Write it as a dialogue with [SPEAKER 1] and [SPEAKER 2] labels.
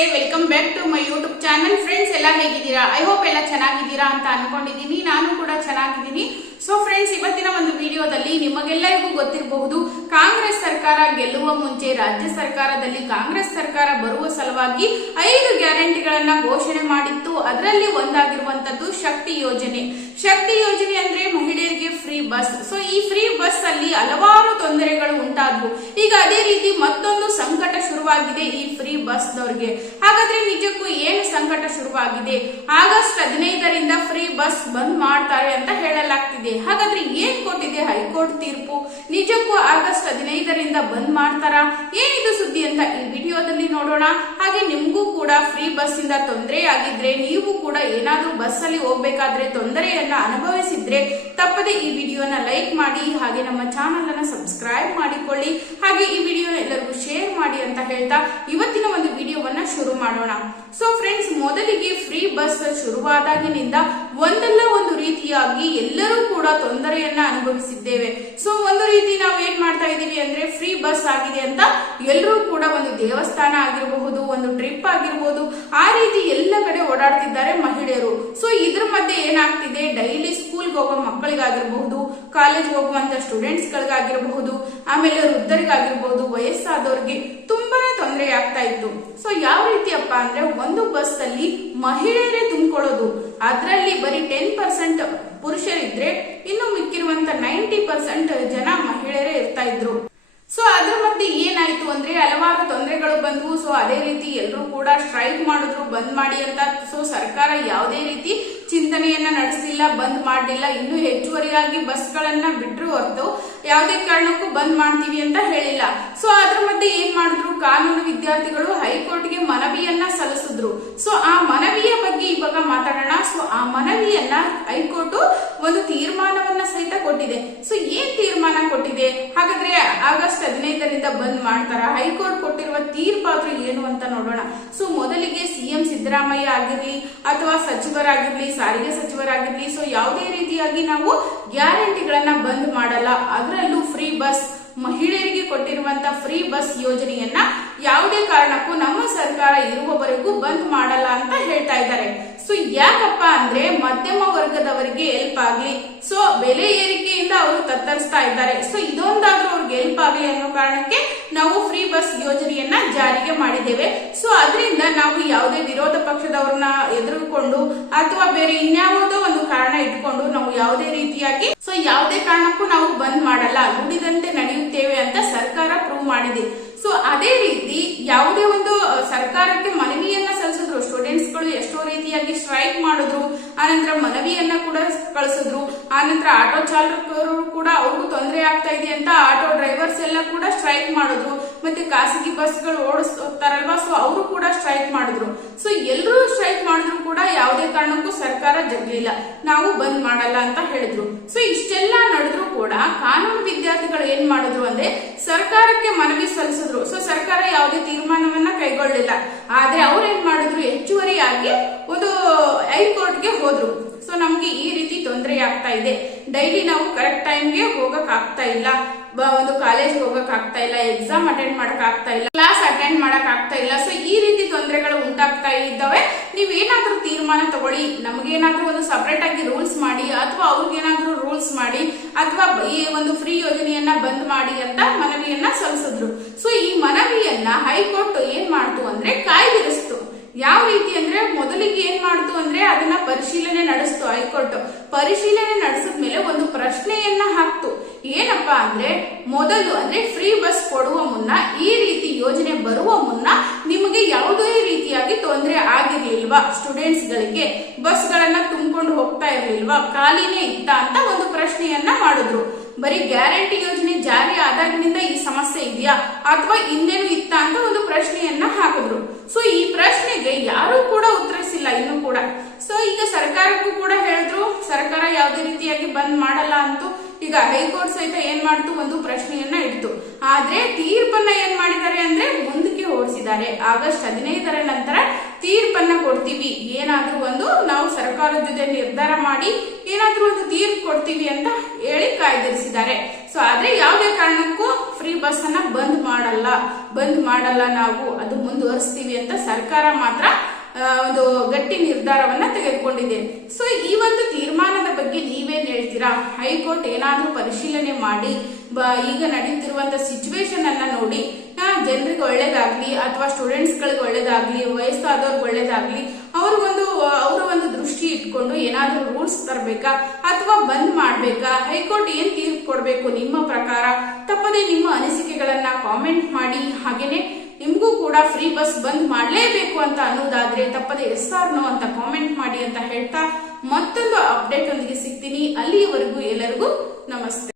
[SPEAKER 1] ನಮಸ್ತೆ welcome back to my YouTube channel friends ಎಲ್ಲ ಹೇಗಿದ್ದೀರಾ? ಐ ಹೋಪ್ ಎಲ್ಲ ಚೆನ್ನಾಗಿದ್ದೀರಾ ಅಂತ ಅನ್ಕೊಂಡಿದ್ದೀನಿ. ನಾನು ಕೂಡ ಚೆನ್ನಾಗಿದ್ದೀನಿ. ಸೊ ಫ್ರೆಂಡ್ಸ್ ಇವತ್ತಿನ ಒಂದು ವಿಡಿಯೋದಲ್ಲಿ ನಿಮಗೆಲ್ಲರಿಗೂ ಗೊತ್ತಿರಬಹುದು ಸರ್ಕಾರ ಗೆಲ್ಲುವ ಮುಂಚೆ ರಾಜ್ಯ ಸರ್ಕಾರದಲ್ಲಿ ಕಾಂಗ್ರೆಸ್ ಸರ್ಕಾರ ಬರುವ ಸಲುವಾಗಿ ಐದು ಗ್ಯಾರಂಟಿಗಳನ್ನ ಘೋಷಣೆ ಮಾಡಿತ್ತು. ಅದರಲ್ಲಿ ಒಂದಾಗಿರುವಂತದ್ದು ಶಕ್ತಿ ಯೋಜನೆ. ಶಕ್ತಿ ಯೋಜನೆ ಅಂದ್ರೆ ಮಹಿಳೆಯರಿಗೆ ಫ್ರೀ ಬಸ್. ಸೊ ಈ ಫ್ರೀ ಬಸ್ ಅಲ್ಲಿ ಹಲವಾರು ತೊಂದರೆಗಳು ಉಂಟಾದವು. ಈಗ ಅದೇ ರೀತಿ ಮತ್ತೊಂದು ಸಂಕಟ ಶುರುವಾಗಿದೆ ಈ ಫ್ರೀ ಬಸ್ ದವರಿಗೆ ಹಾಗಾದ್ರೆ ನಿಜಕ್ಕೂ ಏನು ಸಂಕಟ ಶುರುವಾಗಿದೆ? ಆಗಸ್ಟ್ ಹದಿನೈದರಿಂದ ಫ್ರೀ ಬಸ್ ಬಂದ್ ಮಾಡ್ತಾರೆ ಅಂತ ಹೇಳಲಾಗ್ತಿದೆ. ಹಾಗಾದ್ರೆ ಏನ್ ಕೊಟ್ಟಿದೆ ಹೈಕೋರ್ಟ್ ತೀರ್ಪು? ನಿಜಕ್ಕೂ ಆಗಸ್ಟ್ ಹದಿನೈದರಿಂದ ಬಂದ್ ಮಾಡ್ತಾರಾ? ಏನಿದು ಸುದ್ದಿ ಅಂತ ಈ ವಿಡಿಯೋದಲ್ಲಿ ನೋಡೋಣ. ಹಾಗೆ ನಿಮಗೂ ಕೂಡ ಫ್ರೀ ಬಸ್ ಇಂದ ತೊಂದರೆ ಆಗಿದ್ರೆ ನೀವು ಕೂಡ ಏನಾದ್ರೂ ಬಸ್ ಅಲ್ಲಿ ಹೋಗ್ಬೇಕಾದ್ರೆ ತೊಂದರೆಯನ್ನ ಅನುಭವಿಸಿದ್ರೆ ತಪ್ಪದೆ ಈ ವಿಡಿಯೋನ ಲೈಕ್ ಮಾಡಿ, ಹಾಗೆ ನಮ್ಮ ಚಾನಲ್ ಅನ್ನ ಸಬ್ಸ್ಕ್ರೈಬ್ ಮಾಡಿಕೊಳ್ಳಿ. ಹಾಗೆ ಈ ವಿಡಿಯೋ ಎಲ್ಲರಿಗೂ ಶೇರ್ ಮಾಡಿ ಅಂತ ಹೇಳ್ತಾ ಇವತ್ತಿನ ಒಂದು ವಿಡಿಯೋವನ್ನ ಶುರು ಮಾಡೋಣ. ಸೊ ಫ್ರೆಂಡ್ಸ್ ಮೊದಲಿಗೆ ಫ್ರೀ ಬಸ್ ಶುರುವಾದಾಗಿನಿಂದ ಒಂದಲ್ಲ ಒಂದು ರೀತಿಯಾಗಿ ಎಲ್ಲರೂ ಕೂಡ ತೊಂದರೆಯನ್ನ ಅನುಭವಿಸಿದ್ದೇವೆ. ಸೊ ಒಂದು ರೀತಿ ನಾವು ಏನ್ ಮಾಡ್ತಾ ಇದೀವಿ ಅಂದ್ರೆ ಫ್ರೀ ಬಸ್ ಆಗಿದೆ ಅಂತ ಎಲ್ಲರೂ ಕೂಡ ಒಂದು ದೇವಸ್ಥಾನ ಆಗಿರಬಹುದು, ಒಂದು ಟ್ರಿಪ್ ಆಗಿರಬಹುದು ಆ ರೀತಿ ಎಲ್ಲ ಕಡೆ ಓಡಾಡ್ತಿದ್ದಾರೆ ಮಹಿಳೆಯರು. ಸೊ ಇದ್ರ ಮಧ್ಯೆ ಏನಾಗ್ತಿದೆ? ಡೈಲಿ ಸ್ಕೂಲ್ಗೆ ಹೋಗೋ ಮಕ್ಕಳಿಗಾಗಿರಬಹುದು ಕಾಲೇಜ್ ಹೋಗುವಂತ ಸ್ಟೂಡೆಂಟ್ಸ್ ಗಳಿಗಾಗಿರಬಹುದು ಆಮೇಲೆ ವೃದ್ಧರಿಗಾಗಿರ್ಬಹುದು ವಯಸ್ಸಾದವ್ರಿಗೆ ತುಂಬಾನೇ ತೊಂದರೆ ಆಗ್ತಾ ಇತ್ತು. ಸೊ ಯಾವ ರೀತಿಯಪ್ಪ ಅಂದ್ರೆ ಒಂದು ಬಸ್ ಅಲ್ಲಿ ಮಹಿಳೆಯರೇ ತುಂಬಿಕೊಳ್ಳೋದು. ಅದರಲ್ಲಿ ಬರೀ ಟೆನ್ ಪರ್ಸೆಂಟ್ ಪುರುಷರಿದ್ರೆ ಇನ್ನು ಮಿಕ್ಕಿರುವಂತ ನೈಂಟಿ ಪರ್ಸೆಂಟ್ ಜನ ಮಹಿಳೆಯರೇ ಇರ್ತಾ ಇದ್ರು. ಸೊ ಅದ್ರ ಮಧ್ಯೆ ಏನಾಯ್ತು ಅಂದ್ರೆ ಹಲವಾರು ತೊಂದರೆಗಳು ಬಂದವು. ಸೊ ಅದೇ ರೀತಿ ಎಲ್ಲರೂ ಕೂಡ ಸ್ಟ್ರೈಕ್ ಮಾಡಿದ್ರು, ಬಂದ್ ಮಾಡಿ ಅಂತ. ಸೊ ಸರ್ಕಾರ ಯಾವುದೇ ರೀತಿ ಚಿಂತನೆಯನ್ನ ನಡೆಸಿಲ್ಲ, ಬಂದ್ ಮಾಡಲಿಲ್ಲ. ಇನ್ನು ಹೆಚ್ಚುವರಿಯಾಗಿ ಬಸ್ಗಳನ್ನ ಬಿಟ್ಟರು ಹೊರತು ಯಾವುದೇ ಕಾರಣಕ್ಕೂ ಬಂದ್ ಮಾಡ್ತೀವಿ ಅಂತ ಹೇಳಿಲ್ಲ. ಸೊ ಅದ್ರ ಮಧ್ಯೆ ಏನ್ ಮಾಡಿದ್ರು? ಕಾನೂನು ವಿದ್ಯಾರ್ಥಿಗಳು ಹೈಕೋರ್ಟ್ಗೆ ಮನವಿಯನ್ನ ಸಲ್ಲಿಸಿದ್ರು. ಸೊ ಆ ಮನವಿಯ ಬಗ್ಗೆ ಇವಾಗ ಮಾತಾಡೋಣ. ಸೊ ಆ ಮನವಿಯನ್ನ ಹೈಕೋರ್ಟ್ ಒಂದು ತೀರ್ಮಾನವನ್ನ ಸಹಿತ ಕೊಟ್ಟಿದೆ. ಸೊ ಏನ್ ತೀರ್ಮಾನ ಕೊಟ್ಟಿದೆ? ಹಾಗಾದ್ರೆ ಆಗಸ್ಟ್ ಹದಿನೈದರಿಂದ ಬಂದ್ ಮಾಡ್ತಾರ? ಹೈಕೋರ್ಟ್ ಕೊಟ್ಟಿರುವ ತೀರ್ಪಾದ್ರೂ ಏನು ಅಂತ ನೋಡೋಣ. ಸೊ ಮೊದಲಿಗೆ ಸಿಎಂ ಸಿದ್ದರಾಮಯ್ಯ ಆಗಿರ್ಲಿ ಅಥವಾ ಸಚಿವರಾಗಿರ್ಲಿ, ಸಾರಿಗೆ ಸಚಿವರಾಗಿರ್ಲಿ ಸೊ ಯಾವುದೇ ರೀತಿಯಾಗಿ ನಾವು ಗ್ಯಾರಂಟಿಗಳನ್ನ ಬಂದ್ ಮಾಡಲ್ಲ. ಅದರಲ್ಲೂ ಫ್ರೀ ಬಸ್ ಮಹಿಳೆಯರಿಗೆ ಕೊಟ್ಟಿರುವಂತ ಫ್ರೀ ಬಸ್ ಯೋಜನೆಯನ್ನ ಯಾವುದೇ ಕಾರಣಕ್ಕೂ ನಮ್ಮ ಸರ್ಕಾರ ಇರುವವರೆಗೂ ಬಂದ್ ಮಾಡಲ್ಲ ಅಂತ ಹೇಳ್ತಾ ಇದ್ದಾರೆ. ಸೊ ಯಾಕಪ್ಪ ಅಂದ್ರೆ ಮಧ್ಯಮ ವರ್ಗದವರಿಗೆ ಹೆಲ್ಪ್ ಆಗ್ಲಿ. ಸೊ ಬೆಲೆ ಏರಿಕೆಯಿಂದ ಅವರು ತತ್ತರಿಸ್ತಾ ಇದ್ದಾರೆ. ಸೊ ಇದೊಂದಾದ್ರೂ ಅವ್ರಿಗೆ ಹೆಲ್ಪ್ ಆಗ್ಲಿ ಅನ್ನೋ ಕಾರಣಕ್ಕೆ ನಾವು ಫ್ರೀ ಬಸ್ ಯೋಜನೆಯನ್ನ ಜಾರಿಗೆ ಮಾಡಿದ್ದೇವೆ. ಸೊ ಅದರಿಂದ ನಾವು ಯಾವುದೇ ವಿರೋಧ ಪಕ್ಷದವ್ರನ್ನ ಎದುರುಕೊಂಡು ಅಥವಾ ಬೇರೆ ಇನ್ಯಾವುದೋ ಒಂದು ಕಾರಣ ಇಟ್ಕೊಂಡು ನಾವು ಯಾವುದೇ ರೀತಿಯಾಗಿ ಸೊ ಯಾವುದೇ ಕಾರಣಕ್ಕೂ ನಾವು ಬಂದ್ ಮಾಡಲ್ಲ. ನುಡಿದಂತೆ ನಡೆಯುತ್ತೇವೆ ಅಂತ ಸರ್ಕಾರ ಪ್ರೂವ್ ಮಾಡಿದೆ. ಸೊ ಅದೇ ರೀತಿ ಯಾವುದೇ ಒಂದು ಸರ್ಕಾರಕ್ಕೆ ಮನವಿಯನ್ನ ಸಲ್ಲಿಸಿದ್ರು ಸ್ಟೂಡೆಂಟ್ಸ್ಗಳು ಎಷ್ಟೋ ರೀತಿಯಾಗಿ ಸ್ಟ್ರೈಕ್ ಮಾಡಿದ್ರು. ಆನಂತರ ಮನವಿಯನ್ನ ಕೂಡ ಕಳಿಸಿದ್ರು. ಆನಂತರ ಆಟೋ ಚಾಲಕರು ಕೂಡ ಅವ್ರಿಗೂ ತೊಂದರೆ ಆಗ್ತಾ ಇದೆ ಅಂತ ಆಟೋ ಡ್ರೈವರ್ಸ್ ಎಲ್ಲ ಕೂಡ ಸ್ಟ್ರೈಕ್ ಮಾಡಿದ್ರು. ಮತ್ತೆ ಖಾಸಗಿ ಬಸ್ಗಳು ಓಡಿಸ್ತಾರಲ್ವಾ? ಸೊ ಅವರು ಕೂಡ ಸ್ಟ್ರೈಕ್ ಮಾಡಿದ್ರು. ಸೊ ಎಲ್ಲರೂ ಸ್ಟ್ರೈಕ್ ಮಾಡಿದ್ರು ಕೂಡ ಯಾವುದೇ ಕಾರಣಕ್ಕೂ ಸರ್ಕಾರ ಜಗ್ಲಿಲ್ಲ. ನಾವು ಬಂದ್ ಮಾಡಲ್ಲ ಅಂತ ಹೇಳಿದ್ರು. ಸೊ ಇಷ್ಟೆಲ್ಲ ನಡೆದ್ರು ಕೂಡ ಕಾನೂನು ವಿದ್ಯಾರ್ಥಿಗಳು ಏನ್ ಮಾಡಿದ್ರು ಅಂದ್ರೆ ಸರ್ಕಾರಕ್ಕೆ ಮನವಿ ಸಲ್ಲಿಸಿದ್ರು. ಸೊ ಸರ್ಕಾರ ಯಾವುದೇ ತೀರ್ಮಾನವನ್ನ ಕೈಗೊಳ್ಳಲಿಲ್ಲ ಆದ್ರೆ ಅವ್ರು ಏನ್ ಮಾಡಿದ್ರು? ಹೈಕೋರ್ಟ್ಗೆ ಹೋದ್ರು. ಸೊ ನಮ್ಗೆ ಈ ರೀತಿ ತೊಂದರೆ ಆಗ್ತಾ ಇದೆ. ಡೈಲಿ ನಾವು ಕರೆಕ್ಟ್ ಟೈಮ್ಗೆ ಹೋಗಕ್ ಆಗ್ತಾ ಇಲ್ಲ. ಒಂದು ಕಾಲೇಜ್ ಹೋಗಕ್ ಆಗ್ತಾ ಇಲ್ಲ. ಎಕ್ಸಾಮ್ ಅಟೆಂಡ್ ಮಾಡಕ್ ಆಗ್ತಾ ಇಲ್ಲ. ಕ್ಲಾಸ್ ಅಟೆಂಡ್ ಮಾಡಕ್ ಆಗ್ತಾ ಇಲ್ಲ. ಸೊ ಈ ರೀತಿ ತೊಂದರೆಗಳು ಉಂಟಾಗ್ತಾ ಇದ್ದಾವೆ. ನೀವ್ ಏನಾದ್ರೂ ತೀರ್ಮಾನ ತಗೊಳ್ಳಿ. ನಮ್ಗೇನಾದ್ರೂ ಒಂದು ಸಪ್ರೇಟ್ ಆಗಿ ರೂಲ್ಸ್ ಮಾಡಿ ಅಥವಾ ಅವ್ರಿಗೇನಾದ್ರೂ ರೂಲ್ಸ್ ಮಾಡಿ ಅಥವಾ ಈ ಒಂದು ಫ್ರೀ ಯೋಜನೆಯನ್ನ ಬಂದ್ ಮಾಡಿ ಅಂತ ಮನವಿಯನ್ನ ಸಲ್ಲಿಸಿದ್ರು. ಸೊ ಈ ಮನವಿಯನ್ನ ಹೈಕೋರ್ಟ್ ಏನ್ ಮಾಡ್ತು ಅಂದ್ರೆ ಕಾಯ್ದಿರಿಸ್ತು. ಯಾವ ರೀತಿ ಅಂದ್ರೆ ಮೊದಲಿಗೆ ಏನ್ ಮಾಡ್ತು ಪರಿಶೀಲನೆ ನಡೆಸ್ತು ಹೈಕೋರ್ಟ್. ಪರಿಶೀಲನೆ ನಡೆಸಿದ ಮೇಲೆ ಒಂದು ಪ್ರಶ್ನೆಯನ್ನ ಹಾಕ್ತು. ಏನಪ್ಪಾ ಅಂದ್ರೆ, ಮೊದಲು ಅಂದ್ರೆ ಫ್ರೀ ಬಸ್ ಕೊಡುವ ಮುನ್ನ, ಈ ರೀತಿ ಯೋಜನೆ ಬರುವ ಮುನ್ನ ನಿಮಗೆ ಯಾವುದೇ ರೀತಿಯಾಗಿ ತೊಂದರೆ ಆಗಿರ್ಲಿಲ್ವಾ? ಸ್ಟೂಡೆಂಟ್ಸ್ ಗಳಿಗೆ ಬಸ್ ಗಳನ್ನ ತುಂಬಿಕೊಂಡು ಹೋಗ್ತಾ ಇರ್ಲಿಲ್ವಾ? ಖಾಲಿನೇ ಇತ್ತ ಅಂತ ಒಂದು ಪ್ರಶ್ನೆಯನ್ನ ಮಾಡಿದ್ರು. ಬರೀ ಗ್ಯಾರಂಟಿ ಯೋಜನೆ ಜಾರಿ ಆದಾಗಿನಿಂದ ಈ ಸಮಸ್ಯೆ ಇದೆಯಾ? ಅಥವಾ ಹಿಂದೇನು ಇತ್ತ ಅಂತ ಒಂದು ಪ್ರಶ್ನೆಯನ್ನ ಹಾಕಿದ್ರು. ಸೊ ಈ ಪ್ರಶ್ನೆಗೆ ಯಾರು ಕೂಡ ಉತ್ತರಿಸಿಲ್ಲ, ಇನ್ನು ಕೂಡ. ಈಗ ಸರ್ಕಾರಕ್ಕೂ ಕೂಡ ಹೇಳಿದ್ರು, ಸರ್ಕಾರ ಯಾವುದೇ ರೀತಿಯಾಗಿ ಬಂದ್ ಮಾಡಲ್ಲ ಅಂತೂ ಈಗ ಹೈಕೋರ್ಟ್ ಸಹಿತ ಏನ್ ಮಾಡ್ತು ಒಂದು ಪ್ರಶ್ನೆಯನ್ನ ಇಡ್ತು. ಆದ್ರೆ ತೀರ್ಪನ್ನ ಏನ್ ಮಾಡಿದ್ದಾರೆ ಅಂದ್ರೆ ಮುಂದಕ್ಕೆ ಓಡಿಸಿದ್ದಾರೆ. ಆಗಸ್ಟ್ ಹದಿನೈದರ ನಂತರ ತೀರ್ಪನ್ನ ಕೊಡ್ತೀವಿ. ಏನಾದ್ರೂ ಒಂದು ನಾವು ಸರ್ಕಾರದ ಜೊತೆ ನಿರ್ಧಾರ ಮಾಡಿ ಏನಾದ್ರೂ ಒಂದು ತೀರ್ಪು ಕೊಡ್ತೀವಿ ಅಂತ ಹೇಳಿ ಕಾಯ್ದಿರಿಸಿದ್ದಾರೆ. ಸೊ ಆದ್ರೆ ಯಾವುದೇ ಕಾರಣಕ್ಕೂ ಫ್ರೀ ಬಸ್ ಅನ್ನ ಬಂದ್ ಮಾಡಲ್ಲ. ಬಂದ್ ಮಾಡಲ್ಲ ನಾವು, ಅದು ಮುಂದುವರಿಸ್ತೀವಿ ಅಂತ ಸರ್ಕಾರ ಮಾತ್ರ ಒಂದು ಗಟ್ಟಿ ನಿರ್ಧಾರವನ್ನ ತೆಗೆದುಕೊಂಡಿದೆ. ಸೊ ಈ ಒಂದು ತೀರ್ಮಾನದ ಬಗ್ಗೆ ನೀವೇನ್ ಹೇಳ್ತೀರಾ? ಹೈಕೋರ್ಟ್ ಏನಾದ್ರೂ ಪರಿಶೀಲನೆ ಮಾಡಿ ಈಗ ನಡೀತಿರುವಂತ ಸಿಚುವೇಶನ್ ಅನ್ನ ನೋಡಿ ಜನರಿಗೆ ಒಳ್ಳೇದಾಗ್ಲಿ, ಅಥವಾ ಸ್ಟೂಡೆಂಟ್ಸ್ ಗಳಿಗೆ ಒಳ್ಳೇದಾಗ್ಲಿ, ವಯಸ್ಸಾದವ್ರಿಗೆ ಒಳ್ಳೇದಾಗ್ಲಿ ಅವ್ರಿಗೊಂದು ಅವರ ಒಂದು ದೃಷ್ಟಿ ಇಟ್ಕೊಂಡು ಏನಾದ್ರೂ ರೂಲ್ಸ್ ತರಬೇಕಾ, ಅಥವಾ ಬಂದ್ ಮಾಡ್ಬೇಕಾ? ಹೈಕೋರ್ಟ್ ಏನ್ ತೀರ್ಪು ಕೊಡ್ಬೇಕು ನಿಮ್ಮ ಪ್ರಕಾರ? ತಪ್ಪದೆ ನಿಮ್ಮ ಅನಿಸಿಕೆಗಳನ್ನ ಕಾಮೆಂಟ್ ಮಾಡಿ, ಹಾಗೇನೆ ಕೂಡ ಫ್ರೀ ಬಸ್ ಬಂದ್ ಮಾಡಲೇಬೇಕು ಅಂತ ಅನ್ನೋದಾದ್ರೆ ತಪ್ಪದೆ ಎಸ್ ಆರ್ ನೋ ಅಂತ ಕಾಮೆಂಟ್ ಮಾಡಿ ಅಂತ ಹೇಳ್ತಾ ಮತ್ತೊಂದು ಅಪ್ಡೇಟ್ ಒಂದಿಗೆ ಸಿಗ್ತೀನಿ. ಅಲ್ಲಿಯವರೆಗೂ ಎಲ್ಲರಿಗೂ ನಮಸ್ತೆ.